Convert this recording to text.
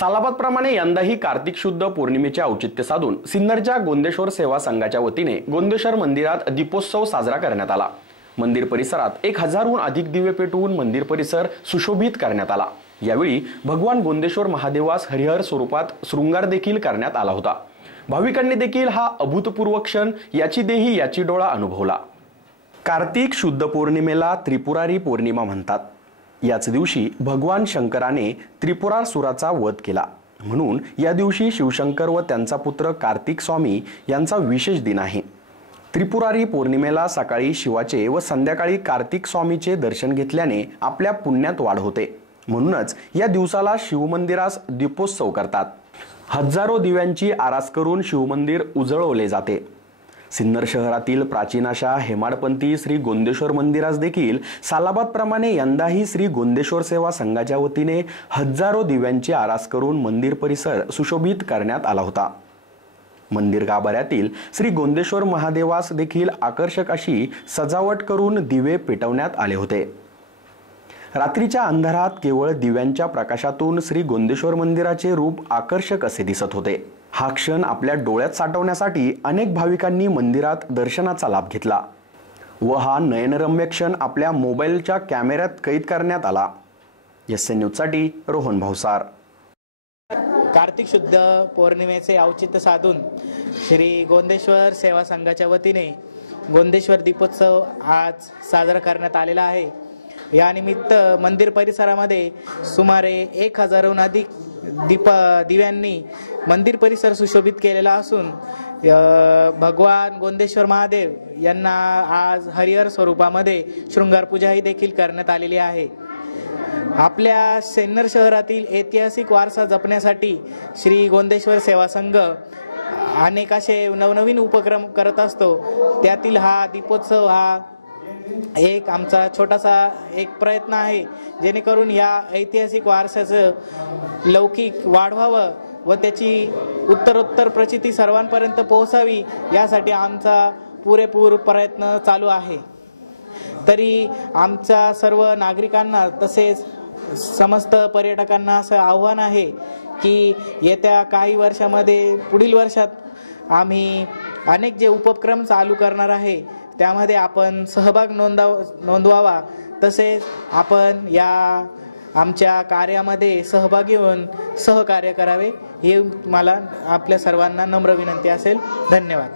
सालाबादप्रमाणे यंदाही कार्तिक शुद्ध पौर्णिमेचे औचित्य साधून सिन्नरच्या गोंदेश्वर सेवा संघाच्या वतीने गोंदेश्वर मंदिरात दीपोत्सव साजरा करण्यात आला। मंदिर परिसरात 1000हून अधिक दिवे पेटवून मंदिर परिसर सुशोभित करण्यात आला। यावेळी भगवान गोंदेश्वर महादेवास हरिहर स्वरूपात शृंगार देखील करण्यात आला होता। भाविकांनी देखील हा अभूतपूर्व क्षण याची देही याची डोळा अनुभवला। कार्तिक शुद्ध पौर्णिमेला त्रिपुरारी पौर्णिमा म्हणतात। याच दिवशी भगवान शंकराने त्रिपुरासुराचा वध केला, म्हणून या दिवशी शिवशंकर व त्यांचा पुत्र कार्तिक स्वामी यांचा विशेष दिन आहे। त्रिपुरारी पौर्णिमेला सकाळी शिवाचे व संध्याकाळी कार्तिक स्वामीचे दर्शन घेतल्याने आपल्या पुण्यात वाढ होते, म्हणूनच या दिवसाला शिवमंदिरास दीपोत्सव करतात। हजारो दिव्यांची आरास करून शिवमंदिर उजळवले जाते। सिन्नर शहरातील प्राचीन अशा हेमाडपंथी श्री गोंदेश्वर मंदिरास देखील सालाबादप्रमाणे यंदाही श्री गोंदेश्वर सेवा संघाच्या वतीने हजारो दिव्यांची आरास करून मंदिर परिसर सुशोभित करण्यात आला होता। मंदिर गाभाऱ्यातील श्री गोंदेश्वर महादेवास देखील आकर्षक अशी सजावट करून दिवे पेटवण्यात आले होते। रात्रीच्या अंधारात केवळ दिव्यांच्या प्रकाशातून श्री गोंदेश्वर मंदिराचे रूप आकर्षक असे दिसत होते। हा क्षण आपल्या डोळ्यात साठवण्यासाठी अनेक भाविकांनी मंदिरात दर्शनाचा लाभ घेतला व हा नयनरम्य क्षण आपल्या मोबाईलच्या कॅमेऱ्यात कैद करण्यात आला। एसएन न्यूजसाठी रोहन भावसार। कार्तिक शुद्ध पौर्णिमेचे औचित्य साधून श्री गोंदेश्वर सेवा संघाच्या वतीने गोंदेश्वर दीपोत्सव आज साजरा करण्यात आलेला आहे। या निमित्त मंदिर परिसरामध्ये सुमारे 1000हून अधिक दिव्यांनी मंदिर परिसर सुशोभित केलेला असून भगवान गोंदेश्वर महादेव यांना आज हरिहर स्वरूपामध्ये शृंगार पूजा ही देखील करण्यात आलेली आहे। आपल्या सिन्नर शहरातील ऐतिहासिक वारसा जपण्यासाठी श्री गोंदेश्वर सेवा संघ अनेक असे नवनवीन उपक्रम करत असतो। त्यातील हा दीपोत्सव हा एक आमचा छोटासा एक प्रयत्न आहे, जेणेकरून या ऐतिहासिक वारसाचं लौकिक वाढवावं व त्याची उत्तरोत्तर प्रचिती सर्वांपर्यंत पोहोचावी, यासाठी आमचा पुरेपूर प्रयत्न चालू आहे। तरी आमच्या सर्व नागरिकांना तसेच समस्त पर्यटकांना असं आव्हान आहे की येत्या काही वर्षामध्ये पुढील वर्षात आम्ही अनेक जे उपक्रम चालू करणार आहे त्यामध्ये आपण सहभाग नोंदवावा, तसेच आपण या आमच्या कार्यामध्ये सहभागी होऊन सहकार्य करावे, हे मला आपल्या सर्वांना नम्र विनंती असेल। धन्यवाद।